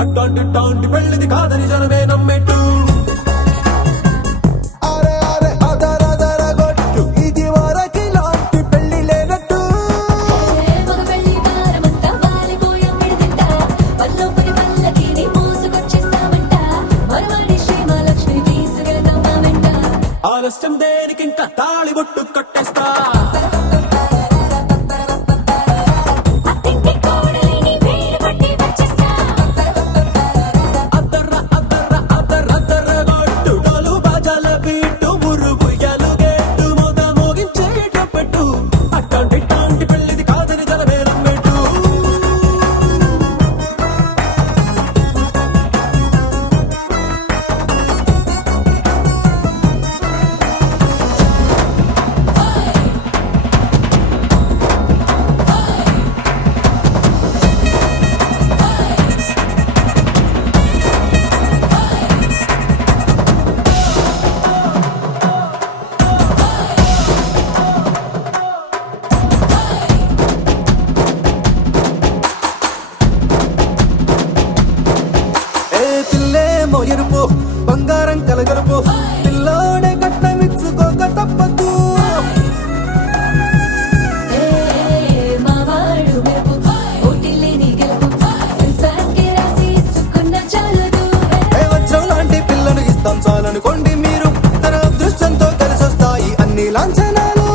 అట్లాంటి పెళ్లిది కాదని జనమే నమ్మేట్టు ఆలస్యం దేనికి ఇంకా తాళి బొట్టు కట్టేస్తా ఎరుపు బంగారం కలగలుపు పిల్లోడే కట్టమిచ్చుకోక తప్పదు వచ్చం లాంటి పిల్లను ఇస్తాం చాలనుకోండి మీరు తన అదృష్టంతో కలిసొస్తాయి అన్ని లాంఛనాలు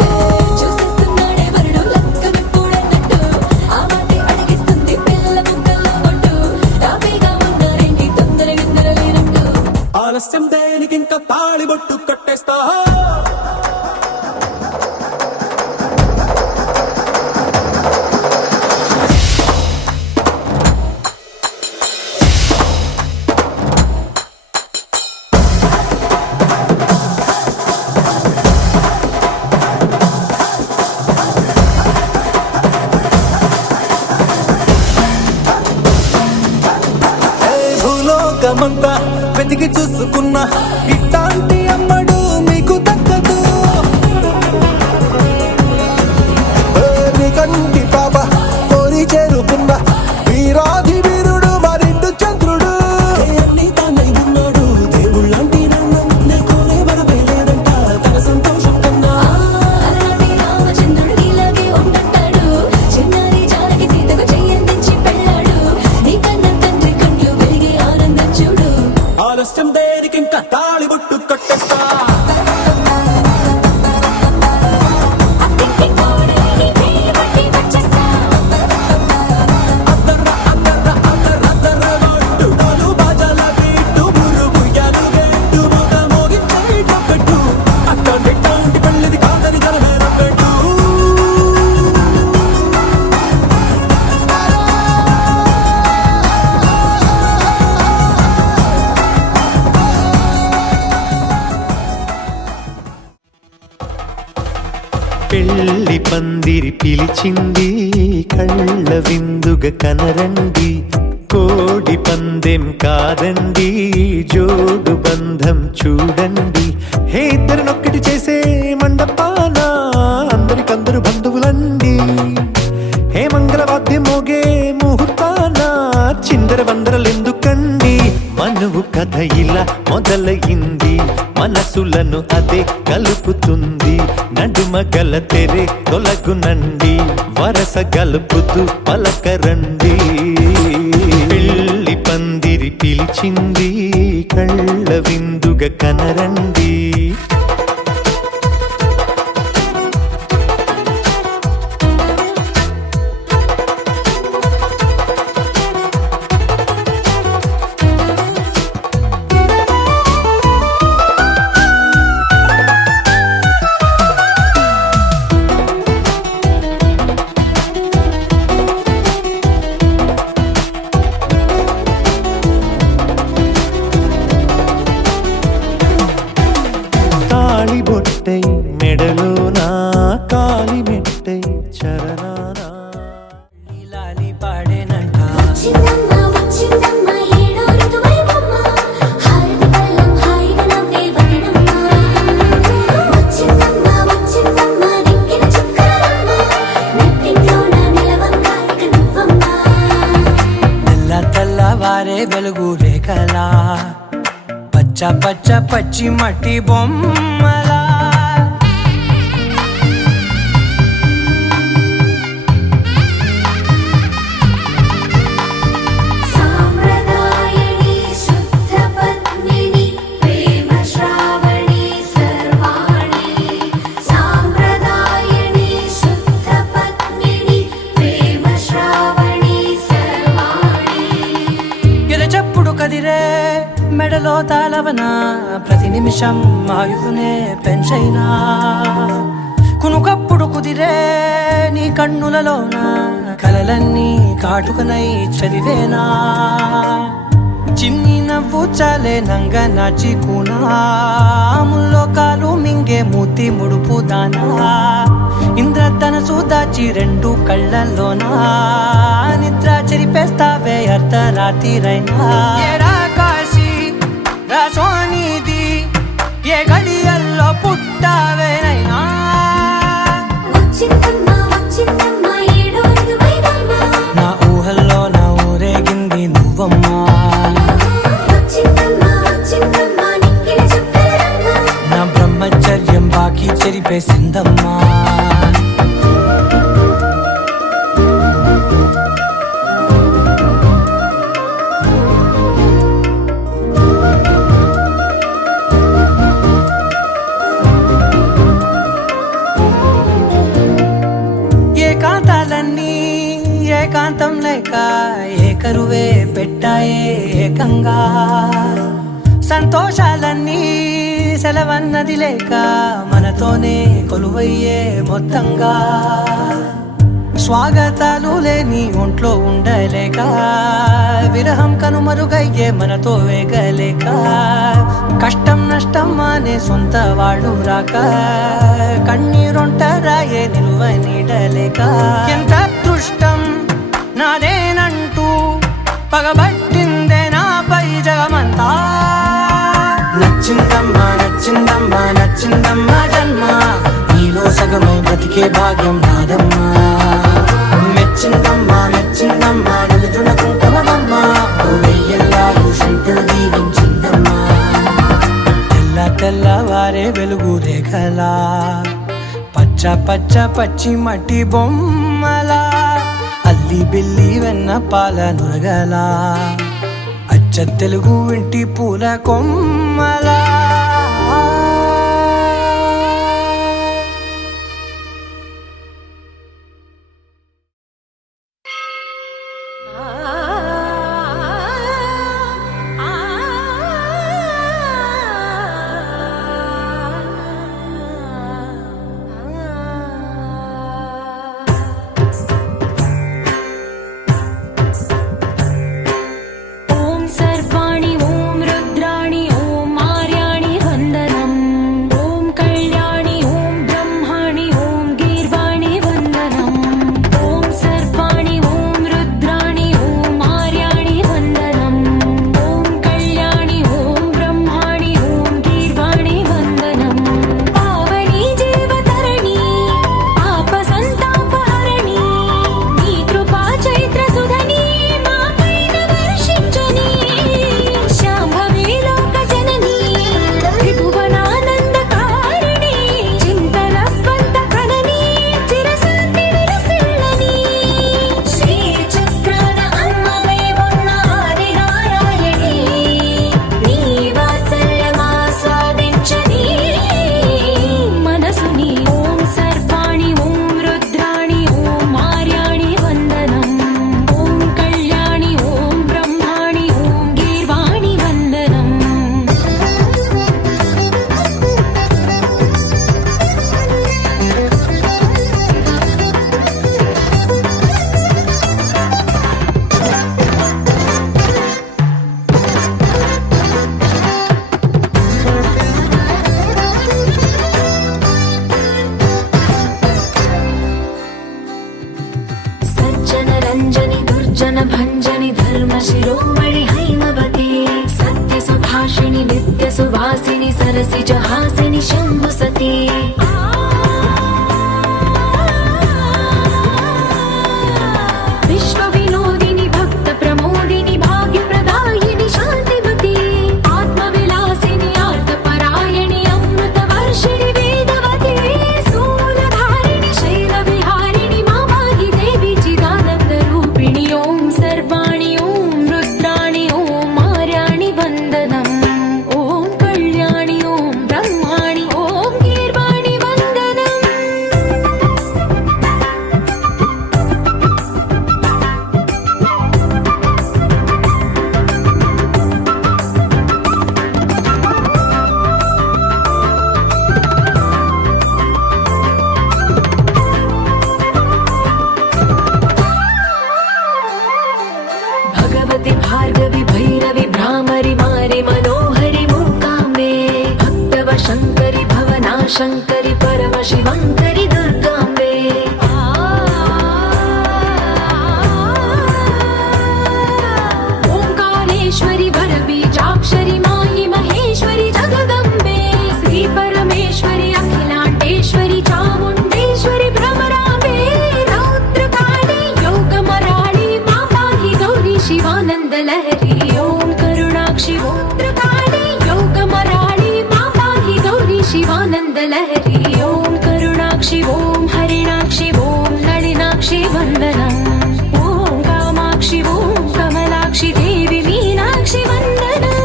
ఆలస్యం దేనికి ఇంకా తాళి బొట్టు కట్టేస్తా భూలోకమంతా వెతికి చూసుకున్నా ఇట్లాంటి అమ్మడు మీకు దక్కదు కంటి పాప కోరి చేరుకున్న వీరాధి వీరుడు మరిండు చంద్రుడు అన్ని తానై ఉన్నాడు దేవుళ్ళంటి నన్ను కోరే వరమే లేదంట తన సంతోషం కన్నా రామచంద్రుడు ఇలాగే ఉండంటాడు చిన్నారి జానకి సీతకు చెయ్యందించి పెళ్ళాడు నీ కన్న తండ్రి కళ్ళు వెలిగి ఆనందం చూడు ఆలస్యం దేనికి ఇంకా తాళి బొట్టు కట్టేస్తా పెళ్లి పందిరి పిలిచింది కళ్ళ విందుగ కనరండి కోడి పందెం కాదండి జోడు బంధం చూడండి హే ఇద్దరినొక్కటి చేసే మండపాన అందరికందరు బంధువులండి హే మంగళవాద్యం మోగే ముహూర్తాన చిందర వందరలెందుకండి మనువు కథ ఇలా మొదలయింది మనసులను అదే కలుపుతుంది నడుమ గల తెరే తొలగునండి వరస గలుపుతూ పలకరండి పెళ్లి పందిరి పిలిచింది కళ్ళ విందుగ కనరండి పచ్చ పచ్చి మట్టి బొమ్మలా సాంప్రదాయని శుద్ధ పద్మిని ప్రేమ శ్రావణి సర్వాణి సాంప్రదాయని శుద్ధ పద్మిని ప్రేమ శ్రావణి సర్వాణి ఎరచప్పుడు కదిరే మెడలో తాళవన ప్రతి నిమిషం ఆయుధునే పెంచైనా కునుకప్పుడు కుదిరే నీ కన్నులలోన కలలన్నీ కాటుకనై చదివేనా చిన్ని నవ్వు చాలే నంగ నాచి కూనాముల్లో కాలు మింగే మూతి ముడుపు దానా ఇంద్రధనసు దాచి రెండు కళ్ళల్లోనా నిద్ర చెరిపేస్తావే అర్ధరాత్రిరైనా ఏడా కాశీ రాసోనిది ఏ గడియల్లో పుట్టావేనైనా వచ్చిందమ్మా వచ్చిందమ్మా ఏడో ఋతువైవమ్మా నా ఊహల్లో నా ఊరేగింది నువ్వమ్మా వచ్చిందమ్మా వచ్చిందమ్మా నిక్కిన చుక్కలమ్మా నా బ్రహ్మచర్యం బాకీ చెరిపేసిందమ్మా ఏకాంతాలన్నీ ఏకాంతం లేక ఏకరువే పెట్టాయే ఏకంగా సంతోషాలన్నీ సెలవన్నది లేక మనతోనే కొలువయ్యే మొత్తంగా స్వాగతాలు లేని ఒంట్లో ఉండలేక విరహం కనుమరుగయ్యే మనతో వేగలేక కష్టం నష్టం అనే సొంత వాళ్ళు రాక కన్నీరొంటరాయే నిలువ నీడలేక ఎంత అదృష్టం నాదేనంటూ పగబట్టిందే నాపై జగమంతా నచ్చిందమ్మా నచ్చిందమ్మా నచ్చిందమ్మా జన్మ నీలో సగమై బ్రతికే భాగ్యం నాదమ్మా మెచ్చిందమ్మా మెచ్చిందమ్మా నిలుచున కుంకుమమ్మా వెయ్యల్లాలు శంకులు దీవించిందమ్మా తెల్ల తెల్లవారే వెలుగు రేఖలా పచ్చ పచ్చ పచ్చి మట్టి బొమ్మలా అల్లి బిల్లి వెన్న పాల నురగలా అచ్చ తెలుగు ఇంటి పూల కొమ్మలా ఓం సర్వాణి ఓం రుద్రాణి ఓం మార్యాణి వందనం ఓం కళ్యాణి ఓం బ్రహ్మాణి ఓం గీర్వాణి వందనం ఓం సర్వాణి ఓం రుద్రాణి ఓం మార్యాణి వందనం ఓం కళ్యాణి ఓం బ్రహ్మాణి ఓం గీర్వాణి వందనం పావని జీవతరణి పాప సంతాపహరణి నీ కృపా చైత్ర సుధని మాపైన వర్షించని శాంభవి లోక జనని త్రిభువనానందకారిణి చింతన స్వంత కనని చిరశాంతి విలసిల్లని శ్రీ చక్రాన అమ్మవై ఉన్న ఆదినారాయణి నీ వాత్సల్యమాస్వాదించని మనసుని ఓం సర్వాణి ఓం రుద్రాణి ఓం మార్యాణి వందనం ఓం కళ్యాణి ఓం బ్రహ్మాణి ఓం గీర్వాణి వందనం సజ్జన రంజని దుర్జన భంజని ధర్మ శిరోమణి హైమవతి సత్య సుభాషిణి నిత్య సువాసిని సరసి జహాసిని శంభు సతీ విశ్వ వినోదిని భక్త ప్రమోదిని భాగ్య ప్రదాయిని శాంతివతి ఆత్మ విలాసిని శంకరి పరమ శివంకరి దుర్గాంబే ఓంకారేశ్వరి వరబీజాక్షరి మాయి మహేశ్వరి జగదంబే శ్రీ పరమేశ్వరి అఖిలాండేశ్వరి చాముండేశ్వరి భ్రమరాంబే రౌద్రకాళి యోగమరాళి మా పాహి గౌరీ శివానంద లహరి ఓం కరుణాక్షి ఓం త్రికాళి యోగమరాళి మా పాహి గౌరీ శివానంద లహరి ఓం కరుణాక్షి ఓం హరిణాక్షి ఓం నళినాక్షి వందనం ఓం కామాక్షి ఓం కమలాక్షి దేవి మీనాక్షి వందనం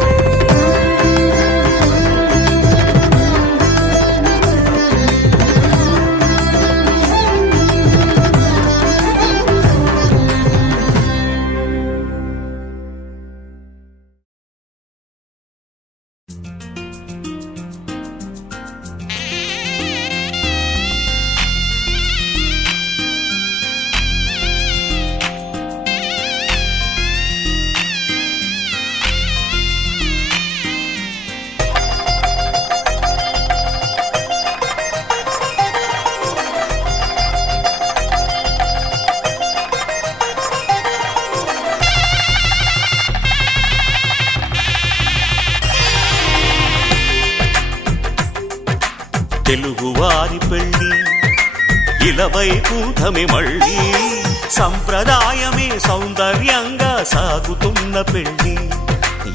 తెలుగువారి పెళ్ళి ఇలవైకుంఠమి మళ్ళీ సంప్రదాయమే సౌందర్యంగా సాగుతున్న పెళ్ళి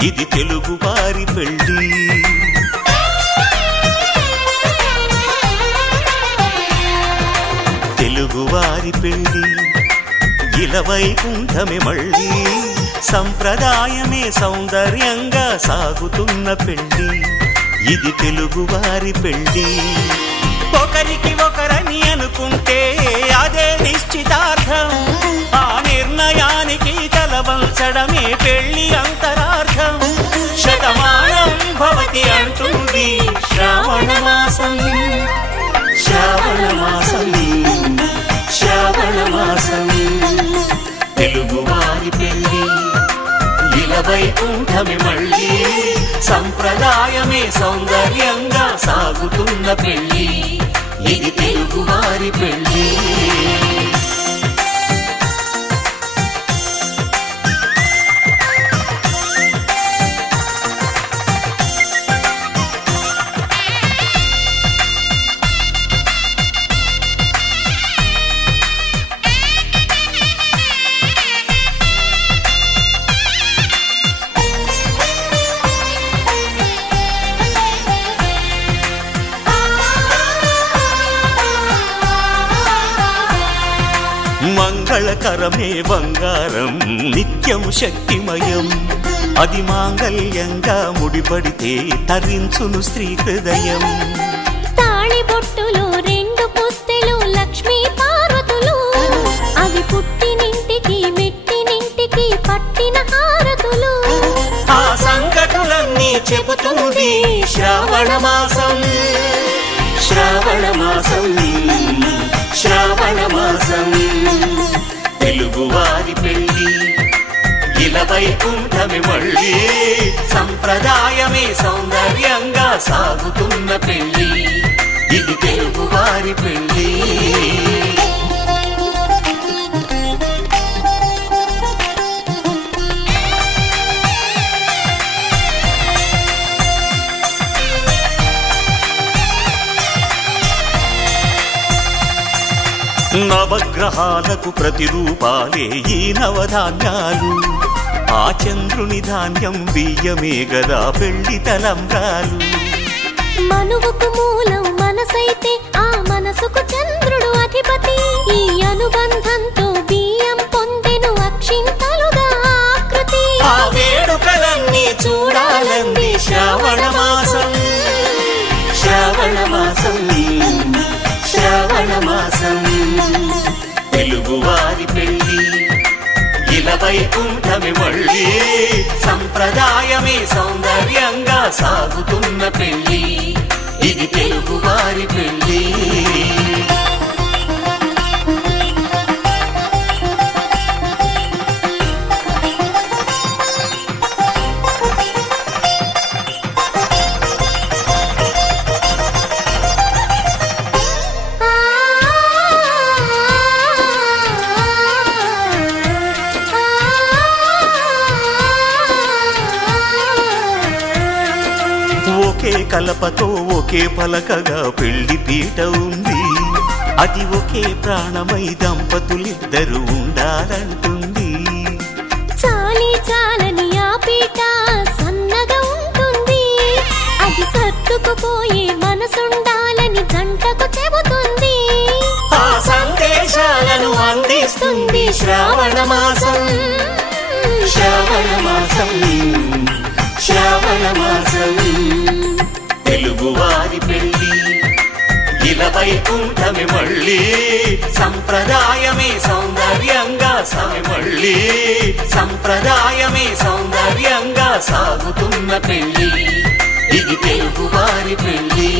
ఇది తెలుగువారి పెళ్ళి తెలుగువారి పెళ్ళి ఇలవైకుంఠమి మళ్ళీ సంప్రదాయమే సౌందర్యంగా సాగుతున్న పెళ్ళి ఇది తెలుగువారి పెళ్ళి ఒకరికి ఒకరని అనుకుంటే అదే నిశ్చితార్థం ఆ నిర్ణయానికి తలవంచడమే పెళ్ళి అంతరార్థం శతమానం భవతి అంటుంది శ్రావణ మాసం శ్రావణ మాసం శ్రావణ మాసం తెలుగువారి పెళ్ళి ఇలవైకుంఠమి మళ్ళీ సంప్రదాయమే సౌందర్యంగా సాగుతున్న పెళ్ళి ఇది తెలుగువారి పెళ్ళి మంగళకరమే బంగారం నిత్యం శక్తిమయం అది మాంగళ్యంగా ముడిపడితే తరించును స్త్రీ హృదయం తాళిబొట్టులో రెండు పుస్తెలు లక్ష్మీ పార్వతులు అవి పుట్టినింటికి మెట్టినింటికి పట్టిన హారతులు ఆ సంగతులన్నీ చెబుతుంది శ్రావణ మాసం శ్రావణ మాసం శ్రావణ మాసం తెలుగువారి పెళ్ళి ఇలవైకుంఠమి మళ్ళీ సంప్రదాయమే సౌందర్యంగా సాగుతున్న పెళ్ళి ఇది తెలుగువారి పెళ్ళి నవగ్రహాలకు ప్రతిరూపాలే ఈ నవధాన్యాలు ఆ చంద్రుని ధాన్యం బియ్యమే గదా పెళ్లి తలంబ్రాలు మనువుకు మూలం మనసైతే ఆ మనసుకు చంద్రుడు అధిపతి ఈ అనుబంధంతో బియ్యం పొందెను అక్షింతలుగా ఆకృతి ఆ వేడుకలన్నీ చూడాలంది శ్రావణ మాసం శ్రావణ మాసం శ్రావణ మాసం తెలుగువారి పెళ్ళి ఇలవైకుంఠమి మళ్ళీ సంప్రదాయమే సౌందర్యంగా సాగుతున్న పెళ్ళి ఇది తెలుగువారి పెళ్ళి తల్పతో ఒకే పలకగా పెళ్లి పీట ఉంది. అది ఒకే ప్రాణమై దంపతులిద్దరూ ఉండాలంటుంది. చాలి చాలని ఆ పీట సన్నగా ఉంటుంది. అది సర్దుకుపోయే మనసుండాలని జంటకు చెబుతుంది. ఆ సందేశాలను అందిస్తుంది శ్రావణ మాసం. శ్రావణ మాసం, శ్రావణ మాసం. తెలుగువారి పెళ్లి ఇలా వైకుంఠమే మళ్ళీ, సంప్రదాయమే సౌందర్యంగా సమి మళ్ళీ, సంప్రదాయమే సౌందర్యంగా సాగుతున్న పెళ్లి. ఇది తెలుగువారి పెళ్లి.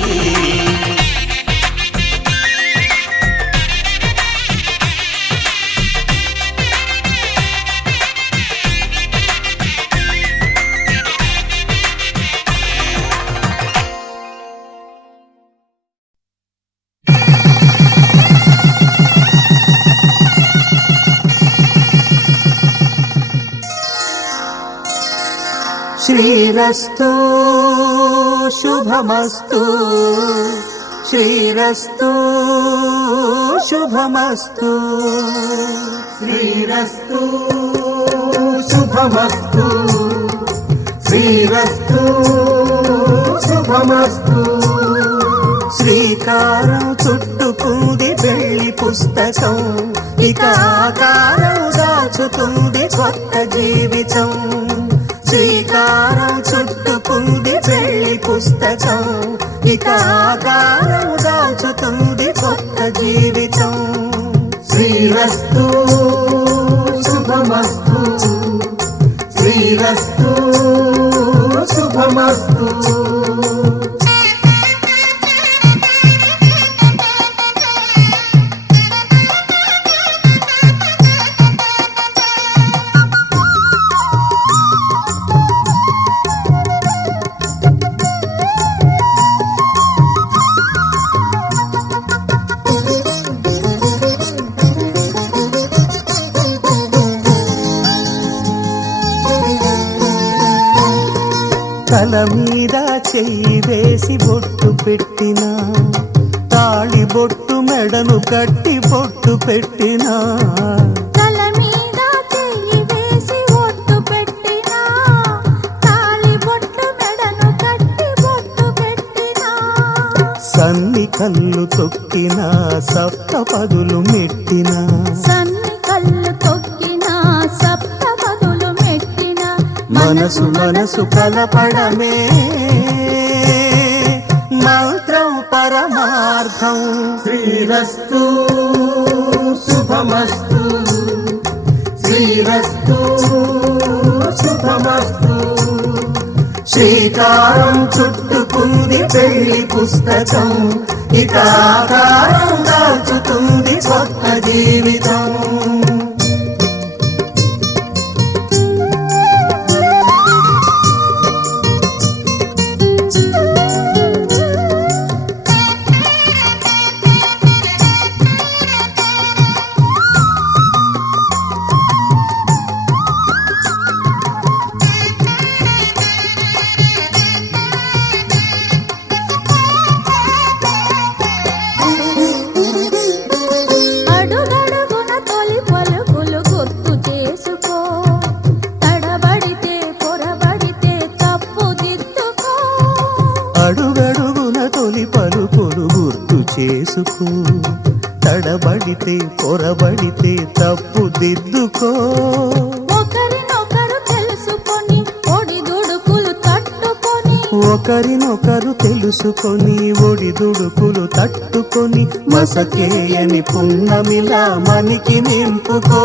శ్రీరస్తు శుభమస్తు, శ్రీరస్తు శుభమస్తు, శ్రీరస్తు శుభమస్తు, శ్రీరస్తు శుభమస్తు. శ్రీకారం చుట్టుకుంది పెళ్లి పుస్తకం, ఇక ఆకారం దాచుతుంది కొత్త జీవితం. శ్రీకారం చుట్టుకుంది పెళ్లి పుస్తకం, ఇక ఆకారం దాచుతుంది కొత్త జీవితం. శ్రీరస్తు శుభమస్తు, శ్రీరస్తు శుభమస్తు. తల మీద చెయ్యి వేసి బొట్టు పెట్టినా, తాళి బొట్టు మెడను కట్టి బొట్టు పెట్టినా, తల మీద చెయ్యి వేసి బొట్టు పెట్టినా, తాళి బొట్టు మెడను కట్టి బొట్టు పెట్టినా, సన్ని కళ్ళు తొక్కినా సప్త పదులు మెట్టినా, సన్ని కళ్ళు తొక్కినా సప్త పదులు మెట్టినా, మనసు మనసు కలపడమే మంత్రం పరమార్థం. శ్రీరస్తు శుభమస్తు, శ్రీరస్తు శుభమస్తు. శ్రీకారం చుట్టుకుంది పెళ్లి పుస్తకం, ఇక ఆకారం దాచుతుంది కొత్త జీవితం. అడుగడుగున తొలి పలుకులు గుర్తు చేసుకో, తడబడితే పొరబడితే తప్పు దిద్దుకో. అడుగడుగున తొలి పలుకులు గుర్తు చేసుకో, తడబడితే పొరబడితే తప్పు దిద్దుకో. ఒకరినొకరు తెలుసుకొని ఒడిదుడుకులు తట్టుకొని, ఒకరినొకరు తెలుసుకొని ఒడిదుడుకులు తట్టుకొని, మసకేయని పున్నమిలా మనికి నింపుకో.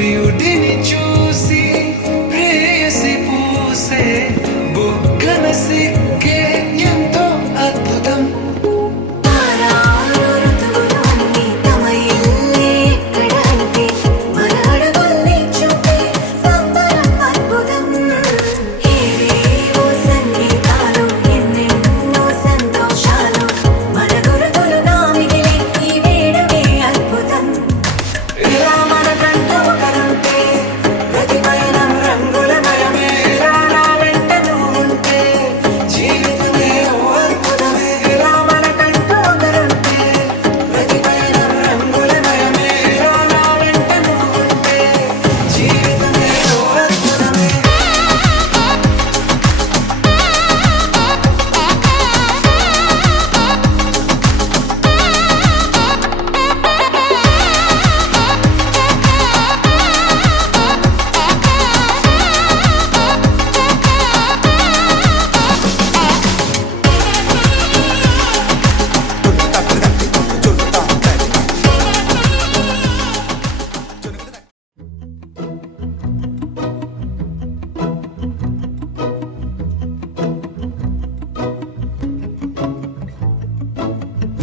ప్రియుడిని చూసి ప్రేయసి పూసే బుగ్గన సిగ్గే ఎంతో అద్భుతం.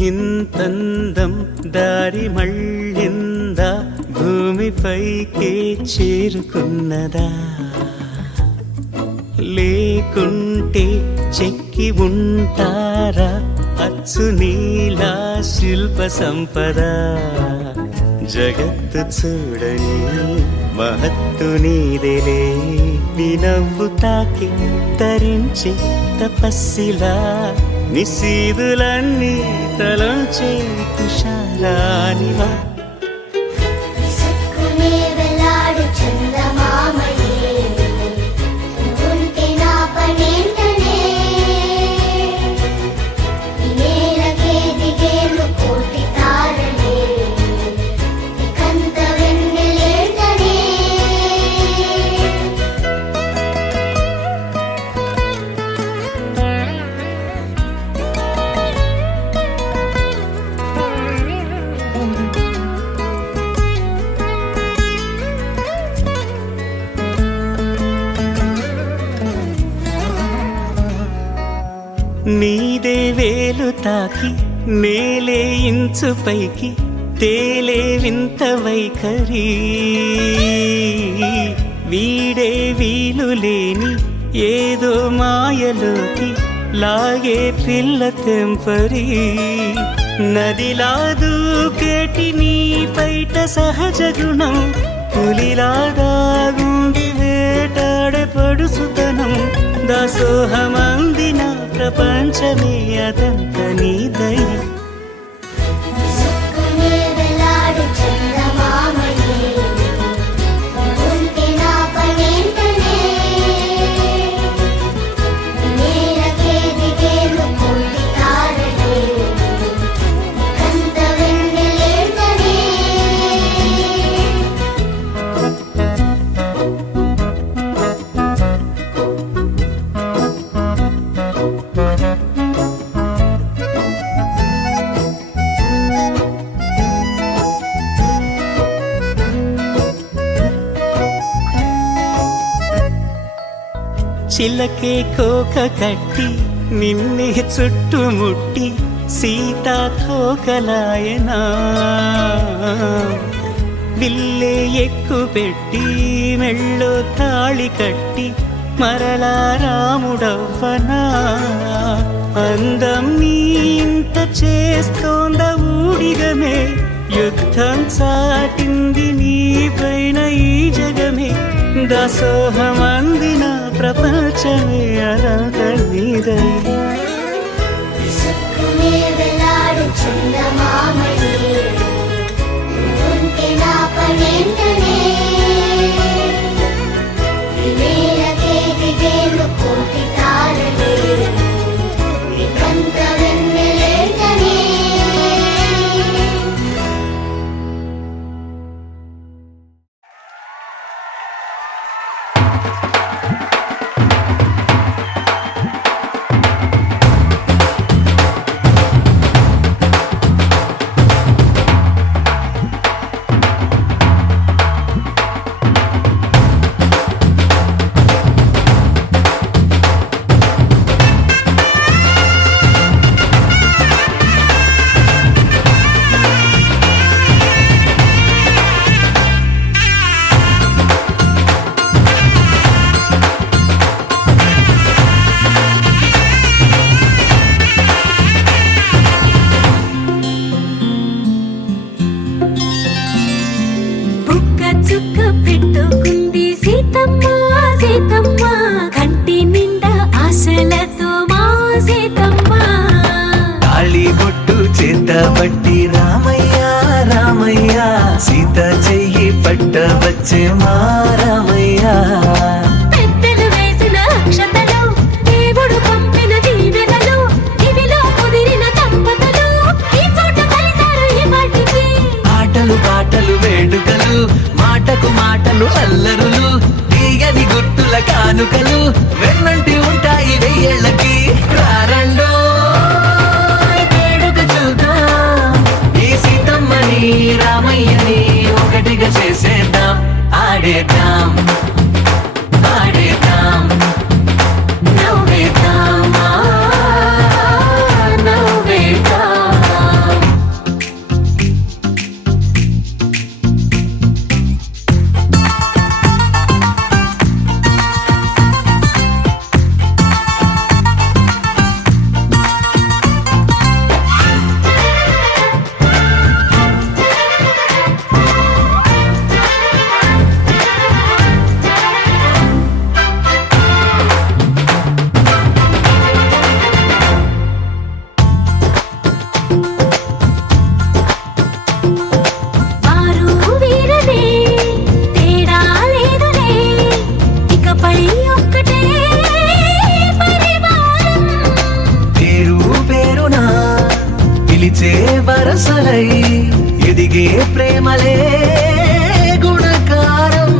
ఇంతందం దారి మళ్ళిందా భూమిపైకే చేరుకున్నదా లేకుంటే చెక్కి ఉంటారా అచ్చు నీలా శిల్ప సంపద జగత్తు చూడని మహత్తు నీదేలే నీ నవ్వు తాకి తరించి తపస్సిలా నిశీదులన్నీ తలంచే తుషారానివా నీదే వేలు తాకి నేలే ఇంచు పైకి తేలే వింత వైఖరి వీడే వీలు లేని ఏదో మాయలోకి లాగే పిల్ల తెంపరి నదిలా దూకేటి నీ పైట సహజ గుణం పులిలాగా గుండి వేటాడే పడుసుతనం దాసోహమందిన ప్రపంచమే అదంత నీదై చిలకే కోక కట్టి నిన్నే చుట్టుముట్టి సీతాకోకలాయనా విల్లే ఎక్కు పెట్టి మెళ్ళో తాళి కట్టి మరలా రాముడవ్వనా అందం నీ ఇంత చేస్తోంద ఊడిగమే యుద్ధం చాటింది నీ పైన ఈ జగమే దాసోహమందిన ప్రపంచమే అనంత నీదై చుక్క పెట్టుకుంది సీతమ్మ సీతమ్మ కంటి నిండా ఆశలతో మా సీతమ్మ తాళి బొట్టు చేత పట్టి రామయ్య రామయ్య సీత చెయ్యి పట్ట వచ్చే మా రామయ్య పెద్దలు వేసిన అక్షతలు దేవుడు పంపిన దీవెనలు ఇవిలో కుదిరిన దంపతులు ఈ చోట కలిసారు ఈ వాటికి ఆటలు పాటలు వేడుకలు మాటకు మాటలు అల్లరులు తీయని గుర్తుల కానుకలు వెన్నంటి ఉంటాయి వెయ్యేళ్ళకి రారండో వేడుక చూద్దాం ఈ సీతమ్మని రామయ్యని ఒకటిగా చేసేద్దాం ఆడేద్దాం ఆడేద్దాం నవ్వేద్దాం నవ్వేద్దాం వారు వీరనే తేడా లేదులే ఇకపై ఒక్కటే పరివారం పేరు పేరునా పిలిచే వరసలై ఎదిగే ప్రేమలే గుణకారం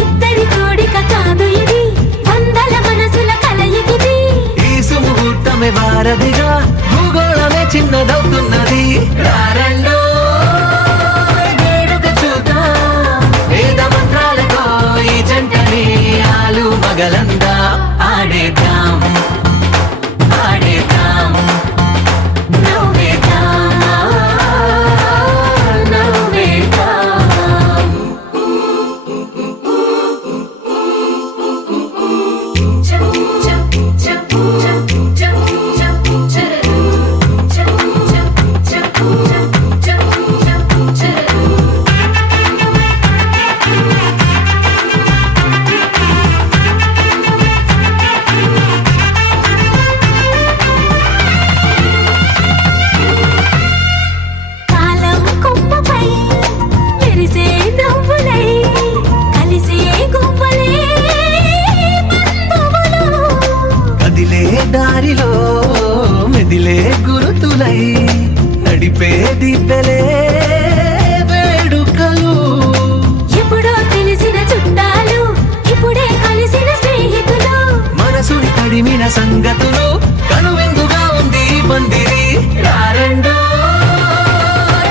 ఇద్దరి కోడిక కాదు ఇది వందల మనసుల కలయికిది ఈ సుముహూర్తమే వారధిగా భూగోళమే చిన్నదవుతున్నది రారండో వేడుక చూద్దాం వేద మంత్రాలతో ఈ జంటని ఆలు మగలందా ఆడేద్దాం ఆడేద్దాం నవ్వేద్దాం నవ్వేద్దాం కాలం కొమ్మపై మెరిసే నవ్వులై కలిసే గువ్వలే బంధువులు కదిలే దారిలో మెదిలే గురుతులై నడిపే దిబ్బెలే వేడుకలు ఎప్పుడో తెలిసిన చుట్టాలు ఇప్పుడే కలిసిన స్నేహితులు మనసుని తడిమిన సంగతులు కనువిందుగా ఉంది ఈ పందిరి రారండో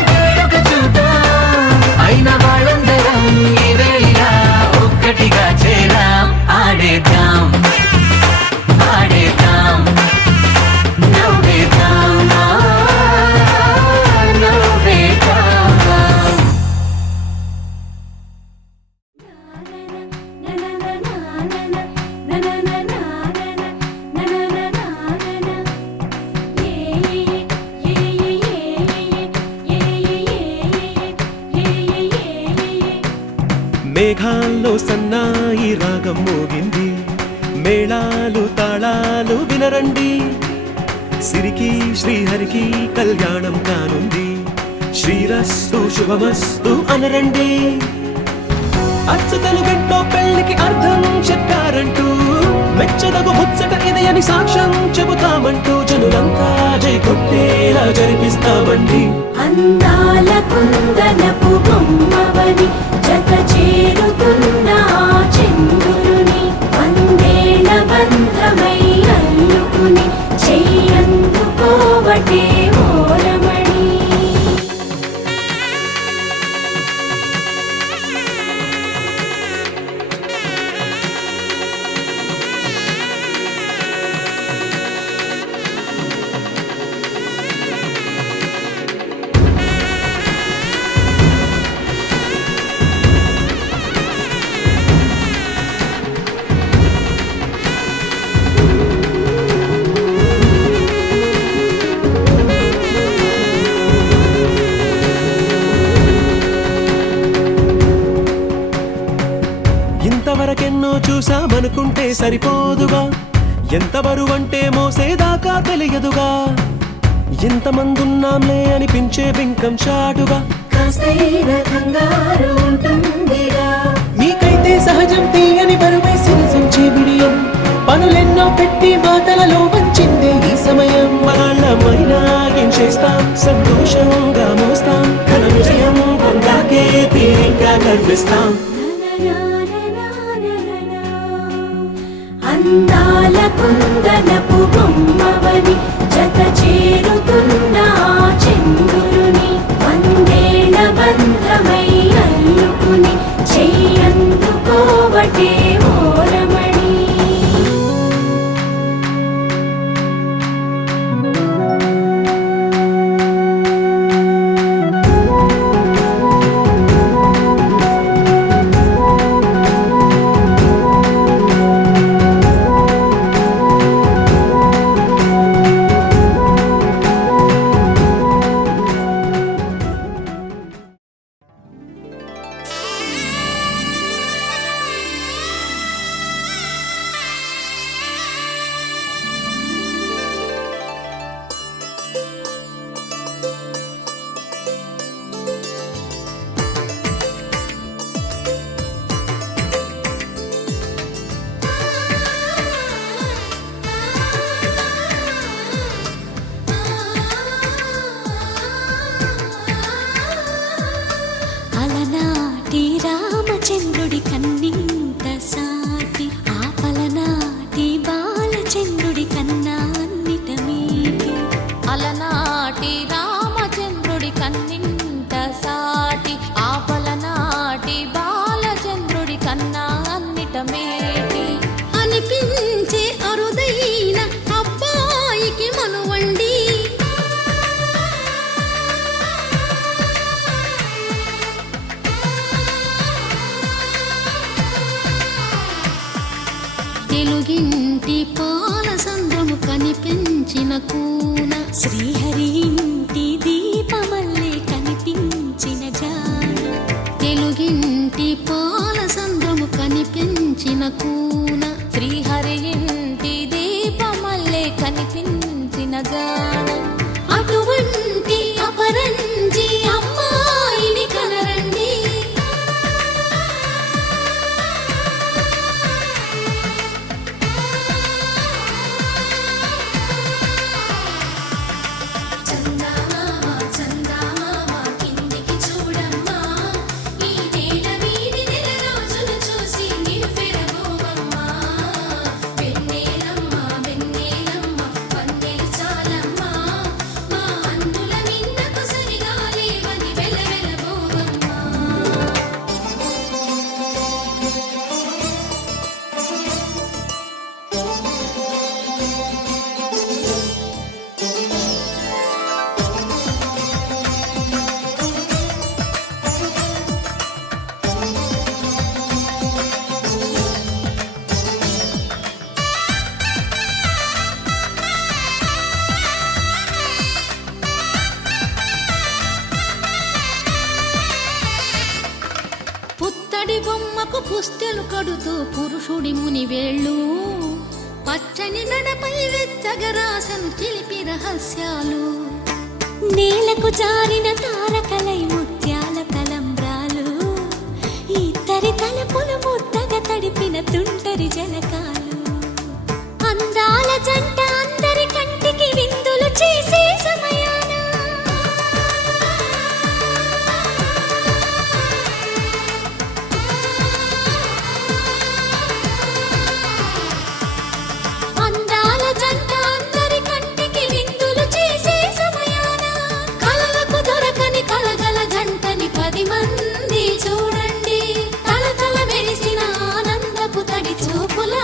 వేడుక చూద్దాం అయిన వాళ్ళందరం ఈ వేళ ఒక్కటిగా చేరాం ఆడేద్దాం ఆడేద్దాం నవ్వేద్దాం నవ్వేద్దాం మేఘాల్లో సన్నాయి రాగం మోగింది మేళాలు తాళాలు వినరండి సిరికి శ్రీహరికి కళ్యాణం కానుంది శ్రీరస్తు శుభమస్తు అనరండి అచ్చతలు గంటో పెళ్లికి అర్థం చెప్పారంటూ మెచ్చదగు ముచ్చట ఇది అని సాక్ష్యం చెబుతామంటూ జనులంతా జై కొట్టేలా జరిపిస్తామండి అందాల కుందనపు బొమ్మవని జత చేరుతున్న ఆ చంద్రుని వందేళ్ల బంధమై అల్లుకుని చెయ్యందుకోవటే ఓరమణి ఇంతవరకెన్నో చూసామనుకుంటే సరిపోదుగా, ఎంత బరువంటే మోసేదాకా తెలియదుగా, ఎంతమందున్నాంలే అనిపించే బింకం చాటుగా. కాస్తైన కంగారు ఉంటుందిగా, మీకైతే సహజం తీయని బరువై సిరసించే బిడియం, పనులెన్నో పెట్టి మాటలలో వంచిందే ఈ సమయం. వాళ్ళమైనా ఏం చేస్తాం, సంతోషంగా మోస్తాం, ఘన విజయం పొందాకే తీరిగ్గా కనిపిస్తాం. అందాల కుందనపు బొమ్మవని జత చేరుతున్న ఆ చంద్రుని, వందేళ్ల బంధమై అల్లుకుని చెయ్యందుకోవటే ఓరమణి. అలనాటి రామచంద్రుడి కన్నింత సాటి, ఆపలనాటి బాలచంద్రుడి కన్నా అన్నిట మీటి. అలనాటి రామచంద్రుడి కన్నింత సాటి, ఆపలనాటి బాలచంద్రుడి కన్నా అన్నిట మేటి. అనిపించే అరుదైన అబ్బాయికి మనువండి, తెలుగింటి పాలసంద్రము కనిపించిన కూన, శ్రీహరి ఇంటి దీపమల్లే కనిపించిన జాన. తెలుగింటి పాలసంద్రము కనిపించిన కూన, శ్రీహరి ఇంటి దీపమల్లే కనిపించిన జాన. అటువంటి అపరంజి అమ్మాయిని కనరండి. చందమామ చందమామ కిందికి చూడమ్మా, ఈ నేల వీడి నెల రోజులు చూసి నివ్వెరబోవమ్మా. వెన్నెలమ్మ వెన్నెలమ్మ వన్నెలు చాలమ్మా, మా అన్నుల నిన్నకు సరిగా లేవని వెలవెలబోవమ్మా. పుత్తడి బొమ్మకు పుస్తెలు కడుతూ పురుషుడి ముని వేళ్ళు, పచ్చని నడపై వెచ్చగరాసను చిలిపి రహస్యాలు. నేలకు జారిన తారకలై ముత్యాల తలంబ్రాలు, ఇద్దరి తలపులు ముద్దగా తడిపిన తుంటరి జలకాలు. అందాల జంట అందరి కంటికి విందులు చేసే సమయాన, అందాల జంట అందరి కంటికి విందులు చేసే సమయాన, కలలకు దొరకని కలగల జంటని 10 మంది చూడండి. తల తల మెరిసిన ఆనందపు తడి చూపులా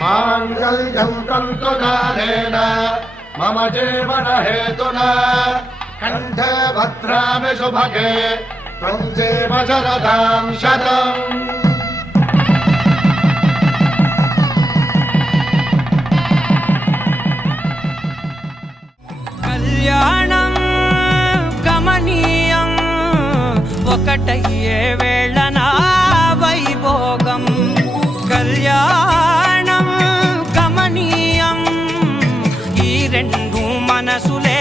మాంగళ్యం తంతునానేన మమ జీవన హేతునా కంఠే భద్రామి శుభగే త్వం జీవ శరదాం శతం. కళ్యాణం గమనీయం ఒకటయ్యే వేళ నా వైభోగం. కళ్యాణం గమనీయం ఈ రెండు మనసులే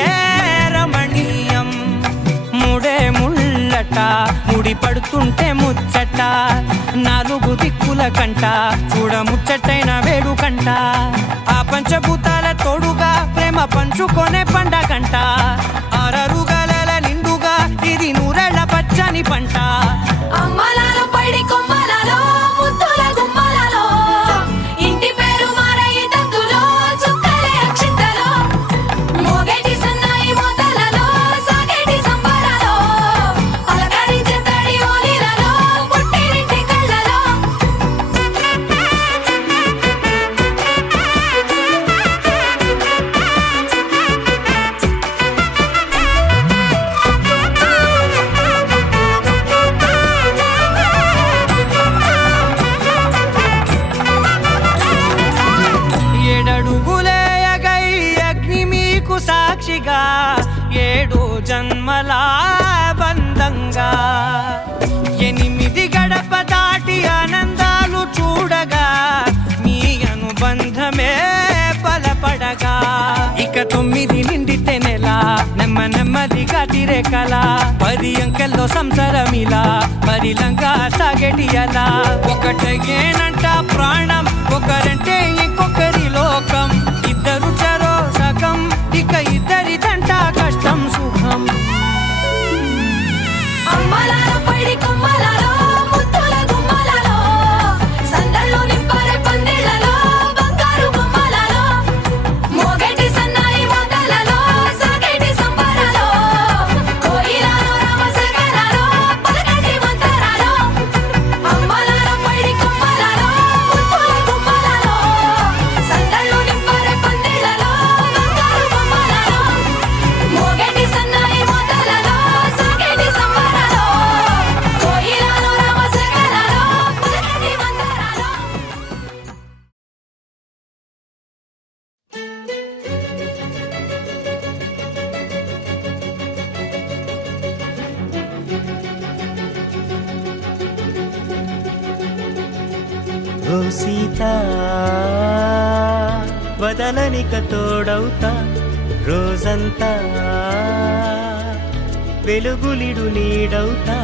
రమణీయం. ముడే ముళ్ళట ముడి పడుతుంటే ముచ్చట నాలుగు దిక్కుల కంట చూడ ముచ్చటైన వేడుకంట. ఆ పంచభూతాల తోడుగా ప్రేమ పంచుకొనే పండగంట. ఆరరుగల నిండుగా ఇది నూరెళ్ళ పచ్చని పంట. అమ్మలాలో పడి కొమ్మలలో ముద్దుల గుమ్మలలో ఇంటి పేరు మారయి తంతులో చుక్కలే అక్షింతలో మోగేటి సన్నాయి మోతలలో సాగేటి సంబరాలో పలకరించే తడి ఓలిలలో పుట్టినింటి కళ్ళలో. ఏడడుగులేయగై అగ్ని మీకు సాక్షిగా 7 జన్మల బంధంగా 8 గడప దాటి ఆనందాలు చూడగా మీ అనుబంధమే బలపడగా. ఇక 9 నిండితే నెల నెమ్మదిగా తిరే కల 10 అంకెల్లో సంసారమిలా పరిలంగా సాగేటి అలా. ఒకటేనంట ప్రాణం ఒకరంటే ఇంకొకరి లోకం. ఇద్దరు చరో సగం ఇక ఇద్దరిదంట కష్టం సుఖం. అమ్మలాలో పడి కొమ్మలలో ముద్దుల గుమ్మలలో సందళ్ళు నింపరే పందిళ్ళలో బంగారు గుమ్మలలో మోగేటి సన్నాయి మోతలలో సాగేటి సంబరాలో కోయిలలో రామశేఖరాలో పలకటి మంతరాలో. అమ్మలాలో పడి కొమ్మలలో ముద్దుల గుమ్మలలో సందళ్ళు నింపరే పందిళ్ళలో బంగారు గుమ్మలలో మోగేటి సన్నాయి మోతలలో సాగేటి సంబరాలో కోయిలలో రామశేఖరాలో పలకటి మంతరాలో. ఓ సీత వదలనిక తోడవుతా రోజంతా వెలుగులిడు నీడవుతా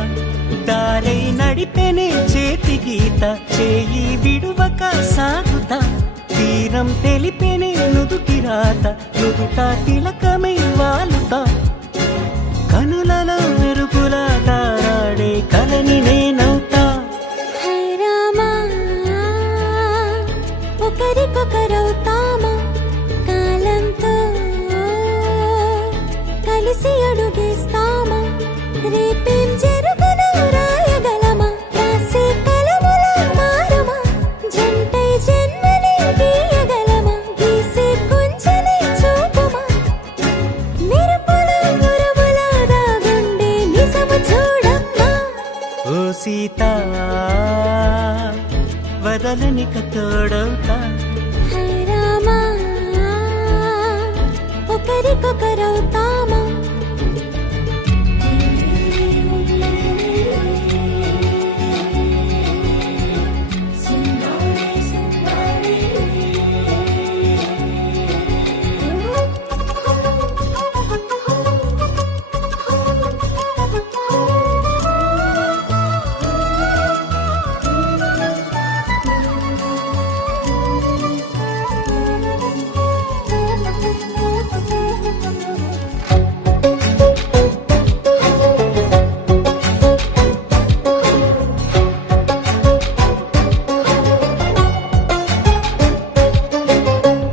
దారై నడిపెనే చేతి గీత చేయి విడువక సాగుతా తీరం తెలిపెనే నుదుటి రాత నుదుట తిలకమై వాలుతా కనులలో మెరుపులా తారాడే కలని నేనవుతా. హై రామా ఒకరికొకరవుతామా కాలంతో కలిసి అడుగేస్తామా రేపేం జరుగునో రాయగలమా రాసే కలములా మారమా జంటై జన్మని గీయగలమా గీసే కుంచని చూపుమా మెరుపుల మురముల దాగుండే నిజము చూడమ్మా. ఓ సీత వదలనిక తోడవుతా హై రామా ఒకరికొకరవుతామా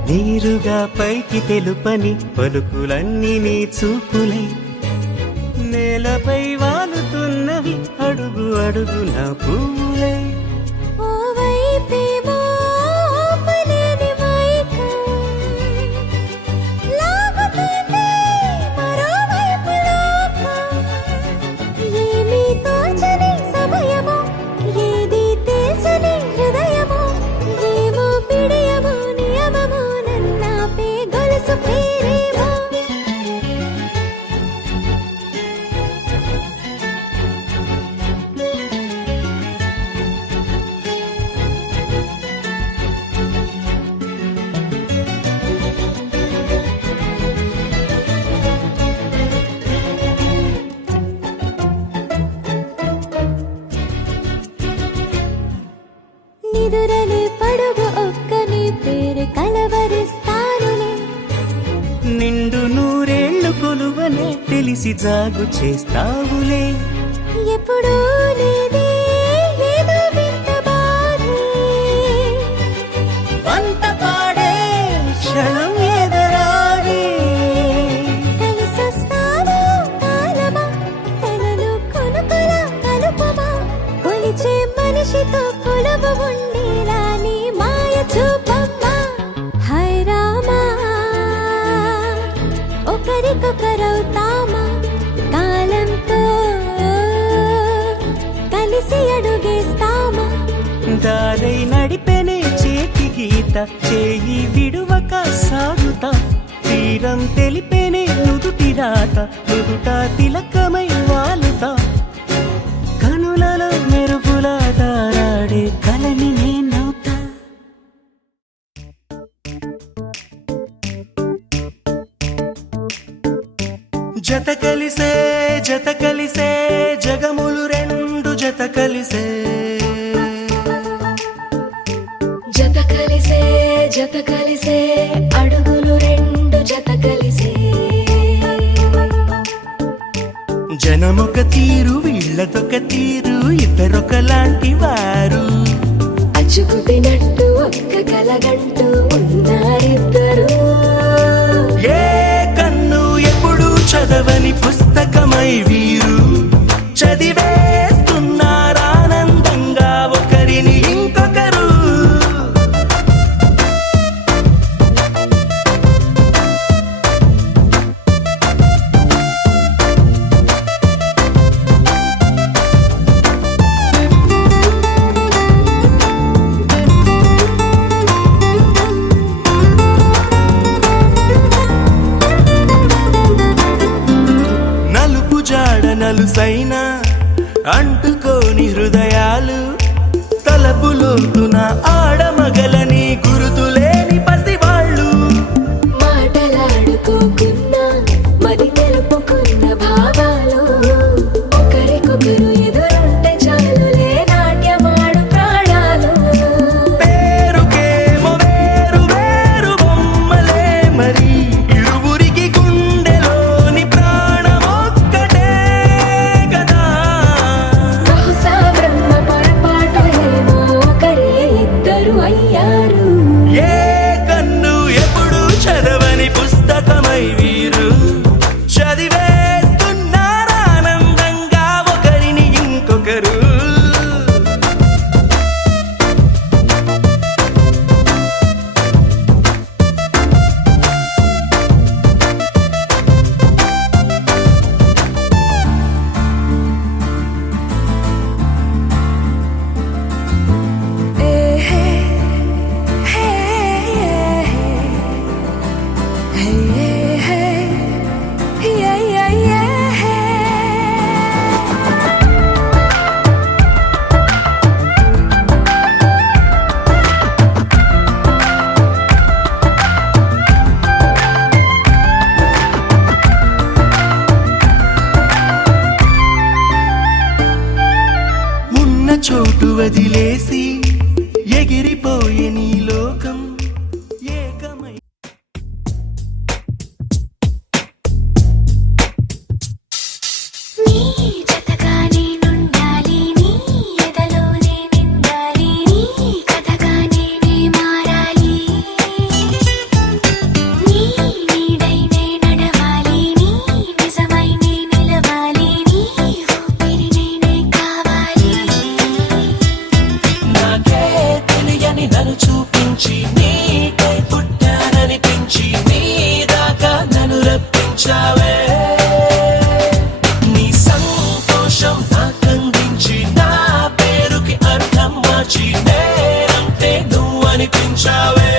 నీరుగా పైకి తెలుపని పలుకులన్నీ నీ చూపులై నేలపై వాలుతున్నవి అడుగు అడుగున పువ్వులై. ఓ వైపేమో ఆపలేని నిదురలే పడుగు ఒక్క నీ పేరు కలవరిస్తానులే. నిండు నూరేళ్లు కొలువనే తెలిసి జాగు చేస్తావులే. ఎప్పుడూ లేదే ఏదో వింత బాధే. వంత పాడే క్షణం ఎదురాడే. కలిసొస్తావా కాలమా తనలో కొనుకొల కలుపమా. కొలిచే మనిషితో కొలువు ఉండేలా నీ మాయ చూపమ్మా. హై రామా ఒకరికొకరవుతామా కాలంతో కలిసి అడుగేస్తామా. దారై నడిపెనే చేతి గీత చేయి విడువక సాగుతా. తీరం తెలిపెనే నుదుటి రాత నుదుట తిలకమై వాలుతా. కనులలో మెరుపుల దారాడే కలని నేనవుతా. జత కలిసే జగములు రెండు జత కలిసే. జత కలిసే అడుగులు రెండు జత కలిసే. జనమొక తీరు వీళ్ళదొక తీరు ఇద్దరొకలాంటి వారు. అచ్చుకు తినట్టు ఒక్క కలగంటూ ఉన్నారిద్దరు. ఏ కన్ను ఎప్పుడు చదవని పుస్తకమై వీరు చదివేస్తున్నారానందంగా ఒకరిని ఇంకొకరు. నలుపు జాడ నలుసైన అంటుకోని హృదయాలు. తలపులోతున ఆడమగలని గురుతులేని పసివాళ్ళు. మాటలాడుకోకున్నా మరి తెలుపుకున్న భావాలు. ఒకరికొకరు ఎదురుంటే చాలులే నాట్యమాడు ప్రాణాలు. పేరుకేమో వేరు వేరు బొమ్మలే మరి ఇరువురికి గుండెలోని ప్రాణమొక్కటే కదా. బహుశా బ్రహ్మ పొరపాటు ఏమో ఒకరే ఇద్దరు అయ్యారు. ఏ కన్ను ఎప్పుడు చదవని పుస్తకమై వీరు చదివేస్తున్నారానందంగా ఒకరిని ఇంకొకరు. ఉన్న చోటు వదిలేసి ఎగిరిపోయే నీ లోకం ఏకమై. నీ జతగా నేనుండాలి నీ ఎదలోనే నిండాలి నీ కథగా నేనే మారాలి. నీ నీడై నే నడవాలి నీ నిజమై నే నిలవాలి నీ ఊపిరి నేనే కావాలి. నాకే తెలియని నన్ను చూపించి నీకై పుట్టాననిపించి నీ దాకా నన్ను రప్పించావే. నీ సంతోషం నాకందించి నా పేరుకి అర్థం మార్చి నేనంటే నువ్వు అనిపించావే.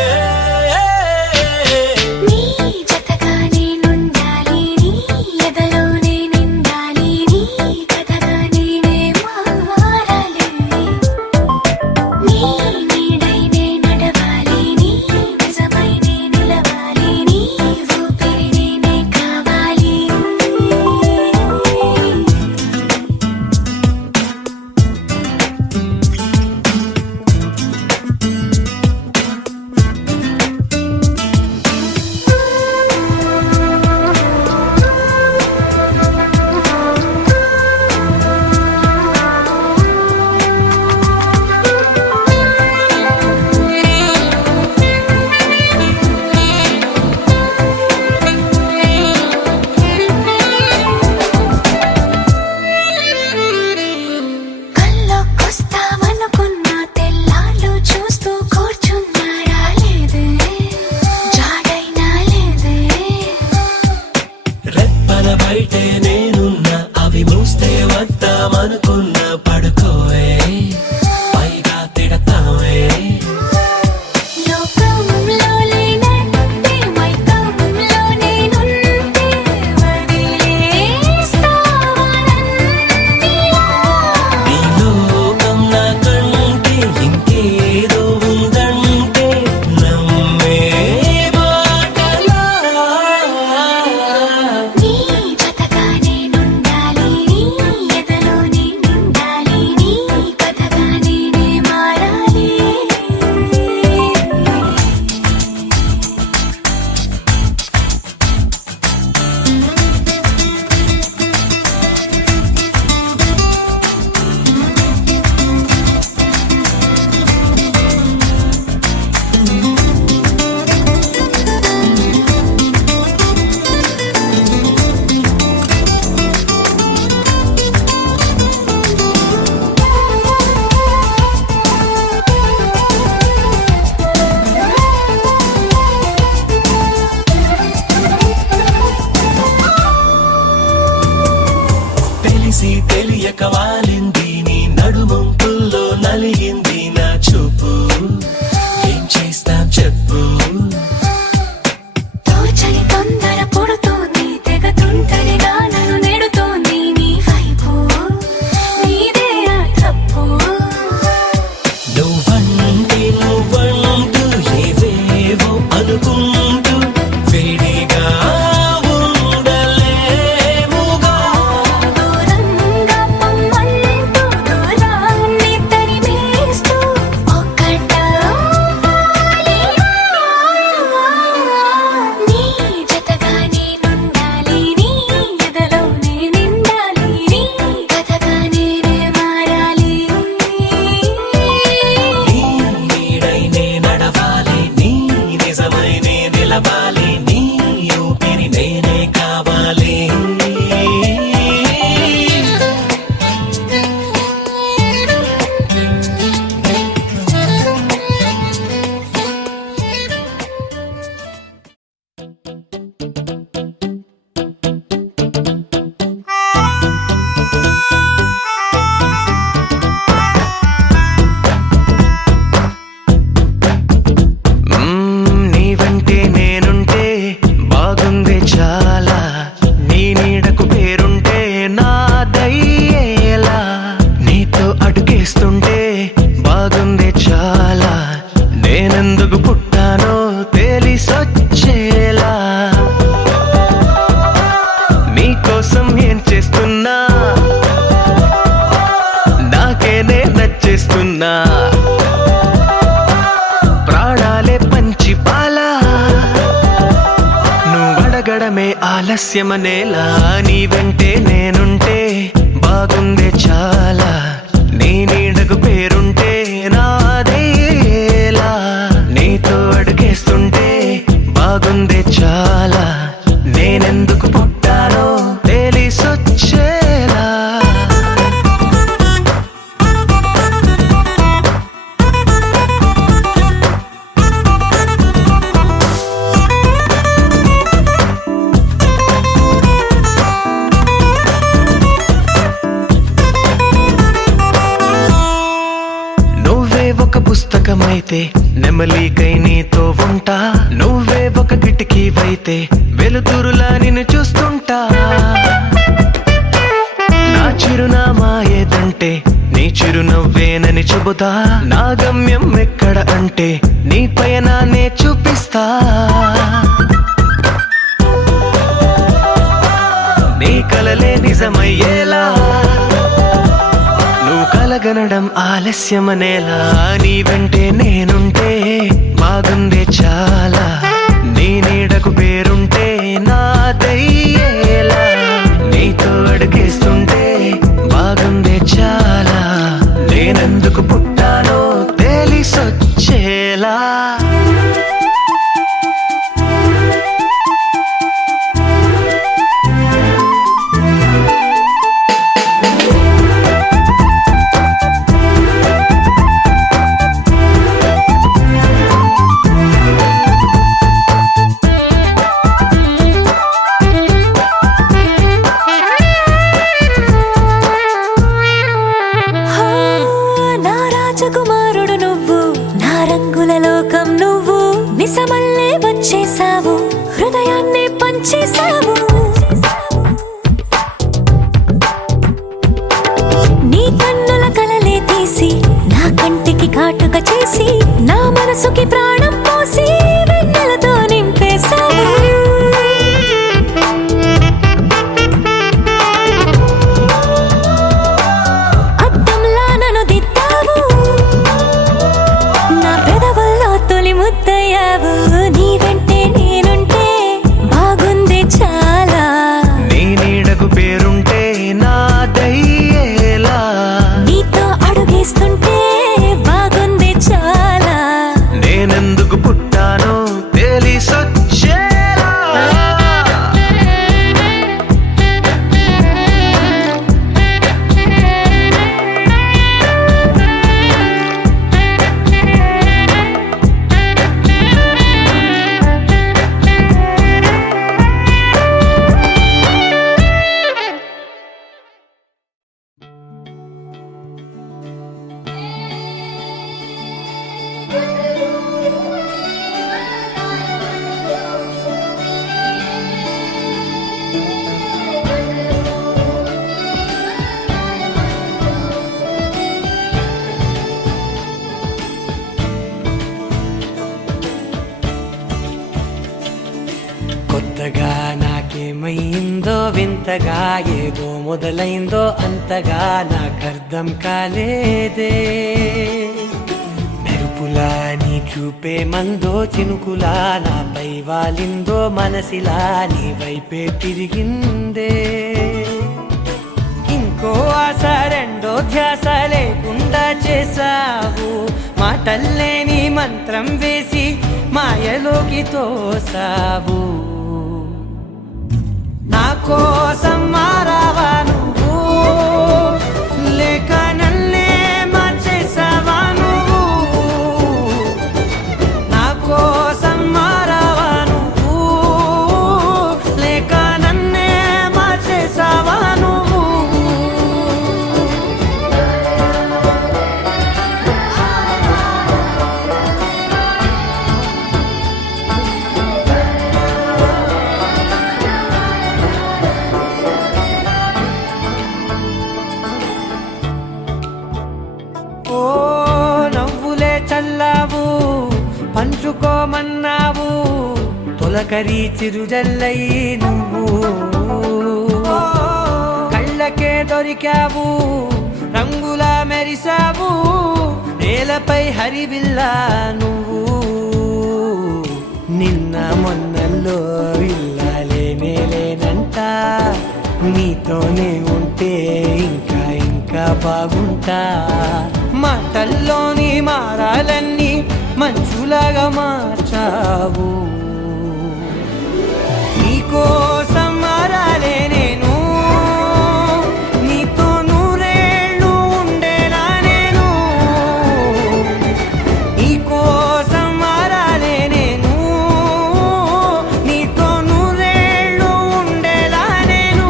నీ జతగా నేనుండాలి నీ ఎదలోనే నిండాలి నీ కథగా నేనే మారాలి. నీ నీడై నే నడవాలి నీ నిజమై నే నిలవాలి నీ ఊపిరి నేనే కావాలి. నేనెందుకు పుట్టానో తెలిసొచ్చేలా నీకోసం ఏం చేస్తున్నా నాకేనే నచ్చేస్తున్నా ప్రాణాలే పంచి పాలా నువ్వడగడమే ఆలస్యమనేలా నీ వెంటే నేనుంటే బాగుందే చాలా నీ నీడకు పేరుంటే నాదేలా నీతో అడుగేస్తుంటే బాగుందే చాలా నేనెందుకు పుట్టానో తెలిసొచ్చేలా నువ్వే ఒక పుస్తకమైతే నెమలికై నీతో ఉంటా నువ్వే ఒక కిటికీవైతే వెలుతురులా నిన్ను చూస్తుంటా నా చిరునామా ఏదంటే నీ చిరునవ్వేనని చెబుతా నా గమ్యం ఎక్కడ అంటే నీ పయనాన్నే చూపిస్తా నీ కలలే నిజమయ్యేలా నువ్వు కలగనడం ఆలస్యమనేలా నీ వెంటే నేనుంటే బాగుందే చాలా నీ నీడకు పేరుంటే నాదయ్యేలా నీతో అడుగేస్తుంటే బాగుందే చాలా నేనెందుకు పుట్టానో తెలిసొచ్చేలా నా రాజకుమారుడు నువ్వు నా రంగుల లోకం నువ్వు నిసమల్లే వచ్చేసావు హృదయాన్ని పంచేసావు నీ కన్నుల కలలే తీసి నా కంటికి కాటుక చేసి నా మనసుకి ప్రాణం పోసి వెన్నెలతో నింపేశావు అద్దంలా నన్ను దిద్దావు నా పెదవుల్లో తొలి ముద్దయ్యావు నీ వెంటే నేనుంటే బాగుంది చాలా నీ నీడకు పేరుంటే నాదయ్యేలా నీతో అడుగేస్తుంటే బాగుంది చాలా నేనెందుకు పుట్టానో తెలిసొచ్చేలా కొత్తగా నాకేమైందో వింతగా ఏదో మొదలైందో అంతగా నాకర్థం కాలేదే మెరుపులా నీ చూపే మందో చినుకులా నాపై వాలిందో మనసిలా నీ వైపే తిరిగిందే ఇంకో ఆశ రెండో ధ్యాస లేకుండా చేసావు మాటల్లే నీ మంత్రం వేసి మాయలోకి తోసావు నా కోసం మారావా నువ్వు లేక నన్నే మార్చేసావా నువ్వు నా కోసం మారావా నువ్వు లేక నన్నే మార్చేసావా నువ్వు పంచుకోమన్నావు తొలకరి చిరుజల్లై నువ్వు కళ్ళకే దొరికావు రంగులా మెరిసావు నేలపై హరివిల్లా నువ్వు నిన్న మొన్నల్లో ఇల్లాలేనే లేనంట నీతోనే ఉంటే ఇంకా ఇంకా బాగుంటా మాటల్లోని మారాలన్నీ మంచులాగా మార్చావు నీకోసం మారాలే నేను నీతో నూరేళ్ళు ఉండేలా నేను నీకోసం మారాలే నేను నీతో నూరేళ్ళు ఉండేలా నేను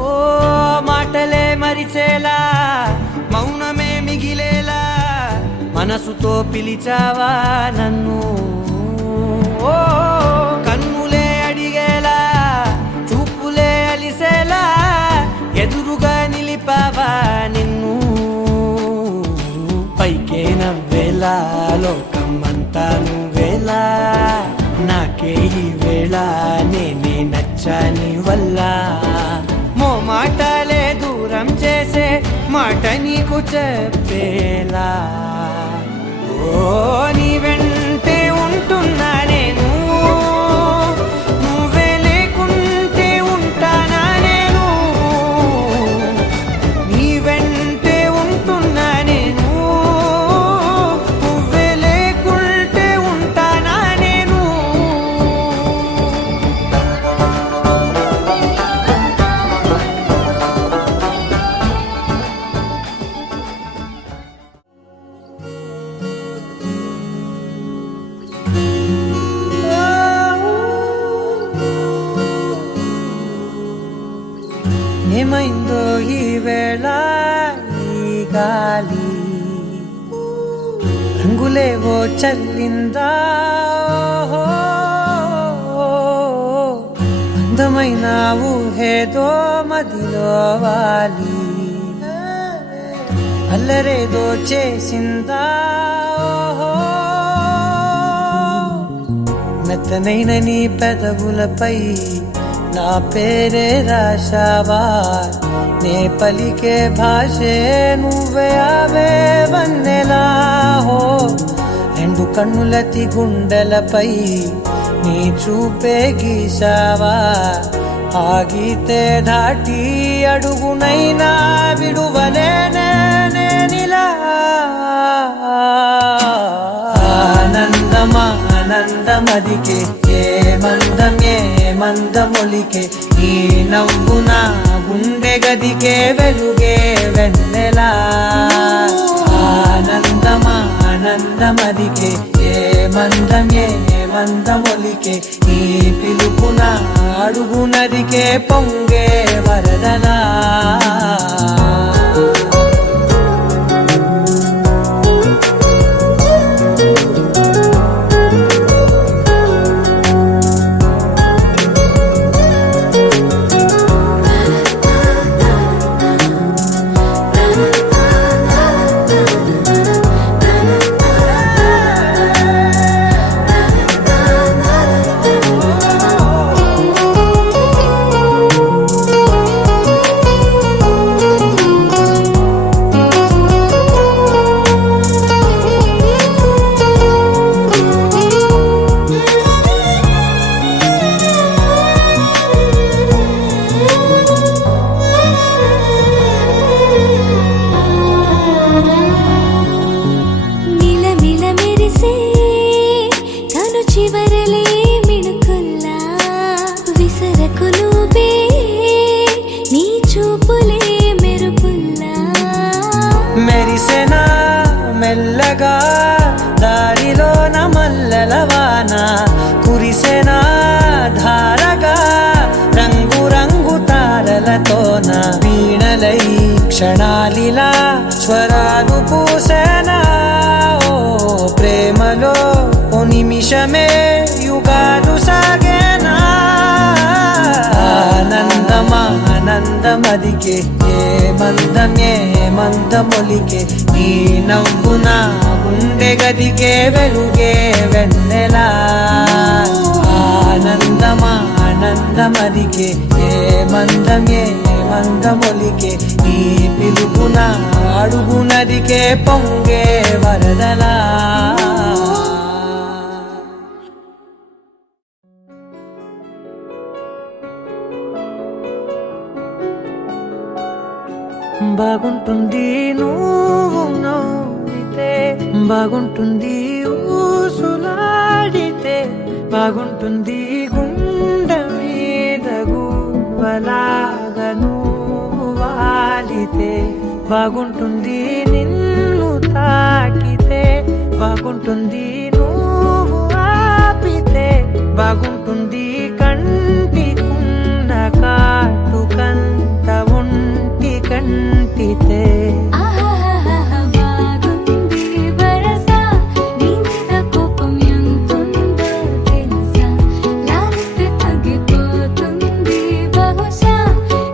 ఓ మాటలే మరిచేలా మౌనమే మిగిలేలా మనసుతో పిలిచావా నన్ను ఓ కన్నులే అడిగేలా చూపులే అలిసేలా ఎదురుగా నిలిపావా నిన్ను పైకే నవ్వేలా లోకమంతా నువ్వేలా నాకే ఈ వేళ నేనే నచ్చాని వల్ల మో మాటలే దూరం చేసే మాట నీకు చెప్పేలా ఓ నీ వెంటే ఉంటున్నా నేను నువ్వే లేకుంటే ఉంటానా నేను నీ వెంటే ఉంటున్నా నేను నువ్వే లేకుంటే ఉంటానా నేను ఏమైందో ఈ వేళ ఈ గాలి రంగులేవో చల్లిందా అందమైన ఊహేదో మదిలో వాలి అల్లరేదో చేసిందా మెత్తనైన నీ పెదవులపై నా పేరే రాశావా నే పలికే భాషే నువ్వే ఆవే వన్నెలా హో రెండు కన్నులతి గుండెలపై నీ చూపే గీశావా ఆగితే దాటి అడుగునైనా విడువలేనే నేనిలా ఆనందమా ఆనందమదికే ఏ మందమొలికే ఈ నవ్వు నా గుండె గదికే వెలుగే వెన్నెలా ఆనందమా ఆనందమదికే ఏ మందమొలికే ఈ పిలుపున అడుగునదికే పొంగే వరదలా క్షణాలిలా స్వరాలు పూసనా ఓ ప్రేమలో ఓ నిమిషమే యుగాలు సాగేనా ఆనందమదికే ఏ మందమొలికే నీ నవ్వున గుండె గదికే వెలుగే వెన్నెలా ఆనందమదికే ఏ మందమొలికే నీ పిలుపున అడుగునదికే పొంగే వరదలా బాగుంటుంది నువ్వు నవ్వితే బాగుంటుంది ఊసులాడితే బాగుంటుంది గుండె మీద గువ్వలాగా నువ్వు వాలితే బాగుంటుంది నిన్ను తాకితే బాగుంటుంది నువ్వు ఆపితే బాగుంటుంది కంటికున్న కాటుకంత ఒంటి కంటితే బాగుంది వరస నీ మీద కోపం ఎంతుందో తెలుసా లాలిస్తే తగ్గిపోతుంది బహుశా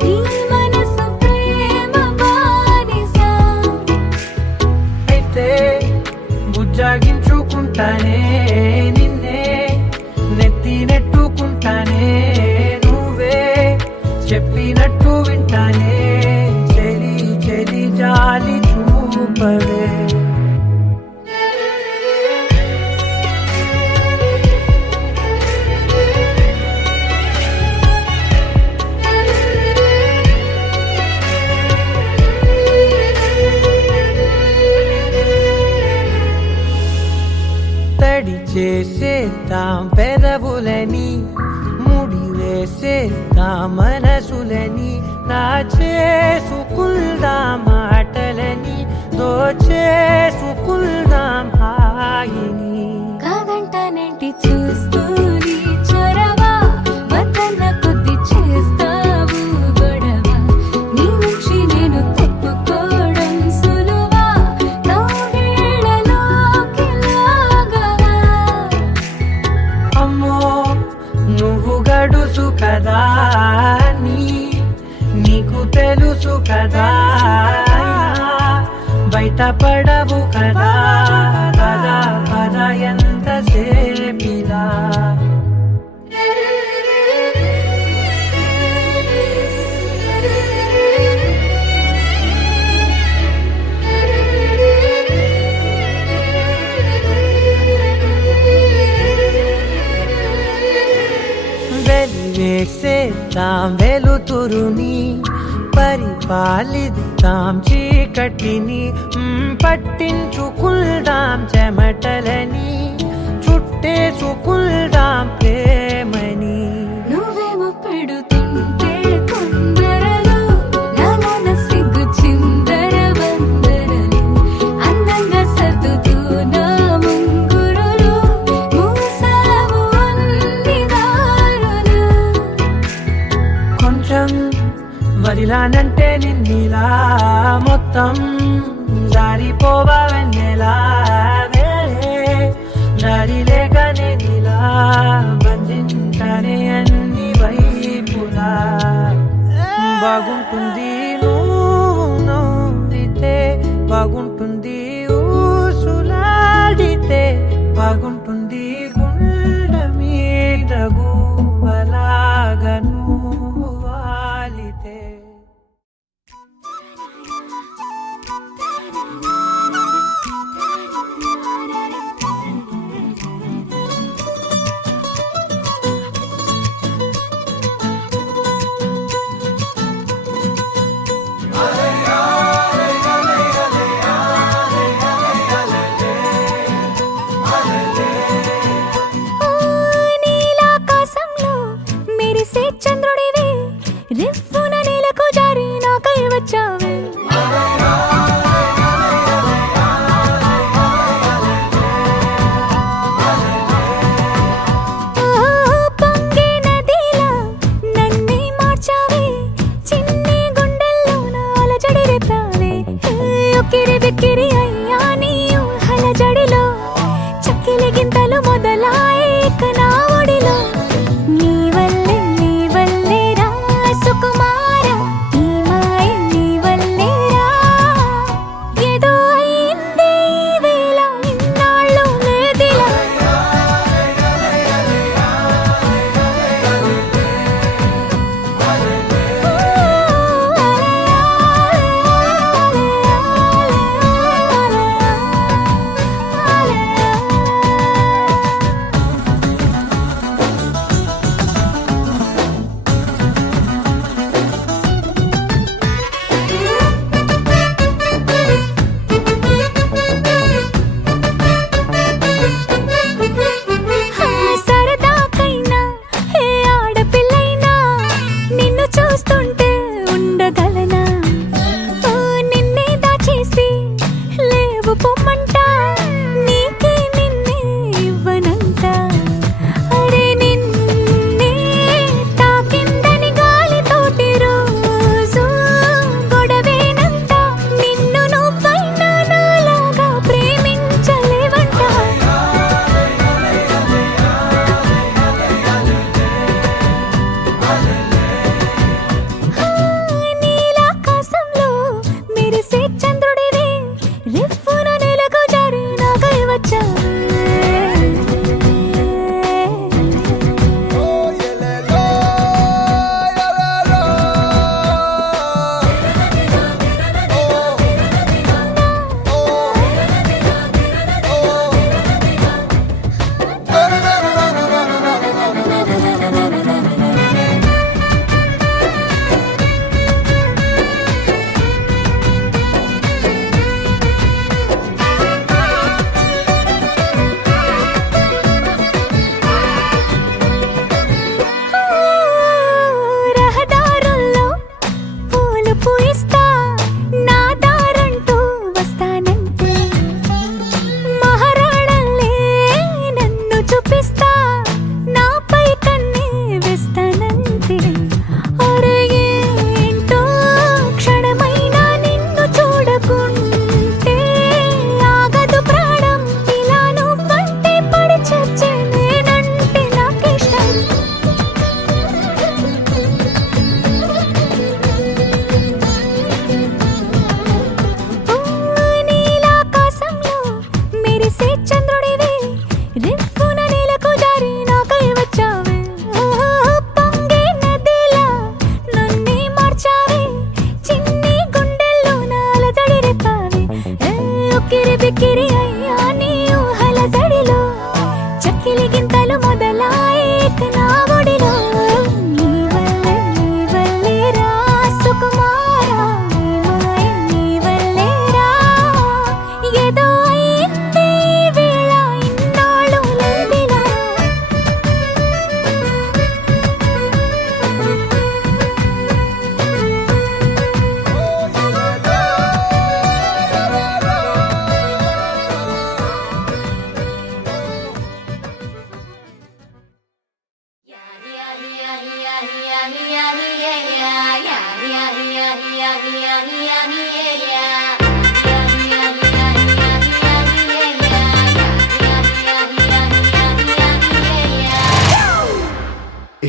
నీ మనసు ప్రేమ బానిసా అయితే బుజ్జాగించుకుంటానే నిన్నే నెత్తి నెట్టుకుంటానే నువ్వే చెప్పినట్టు వింటానే చెలి జాలి చూపవే తడి చేసేద్దాం పెదవులని ముడి వేసేద్దాం మనసులని నా చేసుకుందాం మాటలని దోచేసుకుందాం హాయిని కాదంటానేంటి చూస్తూని చొరవ వద్దన్న కొద్ది చేస్తావు గొడవ నీ నుంచి నేను తప్పుకోవడం సులువా నవ్వేళ్ళలోకి లాగవా అమ్మో నువ్వు గడుసు కదా నీకు తెలుసు కదా బయట పడవు కదా పద ఎంత సేపిదా వెలివేసేద్దాం వెలుతురుని పరిపాలిద్దాం చీకటిని పట్టించుకుందాం చెమటలని చుట్టేసుకుందాం ప్రేమని నువ్వేమో పెడుతుంటే కొందరలు నాలోన సిగ్గు చిందర వందరలు అందంగా సర్దుతూ నా ముంగురులు మూసావు అన్ని దారులు కొంచెం వదిలానంటే నిన్నిలా మొత్తం జారిపోవా వెన్నెలా దారి లేక నేనిలా బంధించనే అన్ని వైపులా బాగుంటుంది నువ్వు నవ్వితే బాగుంటుంది ఊసులాడితే బాగుంటుంది గుండె మీద గువ్వలాగా నువ్వు వాలితే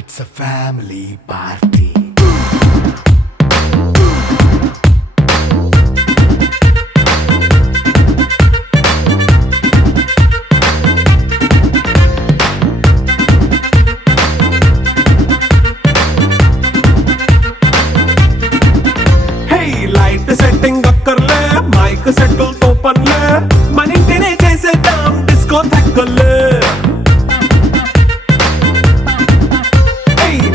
It's a family party. Light setting అక్కర్లే మైక్ సెట్టు తో పనిలే మన ఇంటినే చేసేద్దాం డిస్కో తక్కర్లే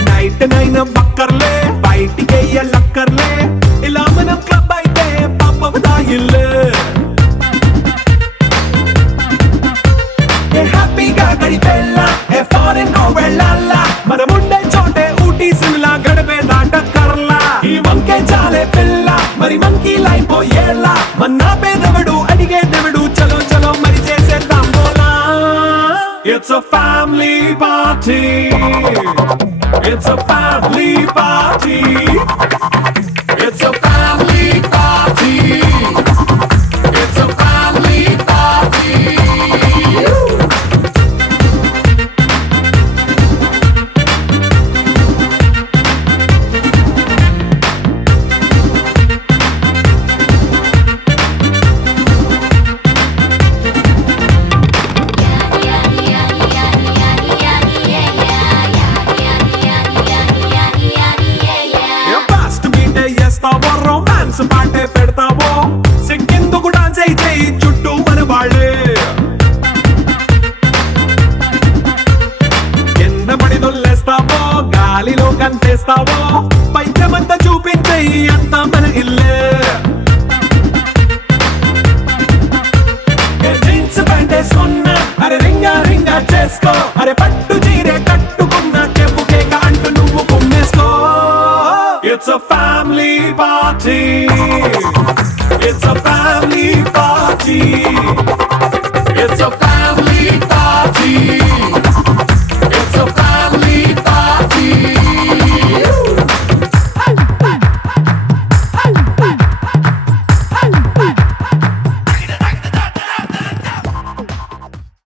నైట్ నైన్ బక్కర్లే బయటికి వెయ్యలక్కర్లే ఇలా మనం క్లబ్ అయితే పాప దాయిల్లే హ్యాపీగా గడిపెళ్ళ ఏ ఫారెన్ కో వెళ్ళాల మనం ఉండే చోటే ఊటీ సిమ్లా గడిపే దాటక్కర్లా ఈ వంకే చాలే పిల్ల మరి మంకీ లైఫ్ ఏళ్ళ మన్నా పేదవడు అడిగే దేవుడు చలో చలో మరి చేసేద్దాం బోలా it's a family party it's a family party it's a family party it's a family party చేస్తావో రొమాన్స్ పాటే పెడతావో సిగ్గెందుకు డాన్స్ అయితే చుట్టూ మన వాళ్ళే కింద పడి దొల్లేస్తావో గాలిలో కంటేస్తావో పైద్యమంతా చూపించే అంతా మన ఇల్లే జీన్స్ ప్యాంటేసుకున్నా అరే రింగా రింగా చేసుకో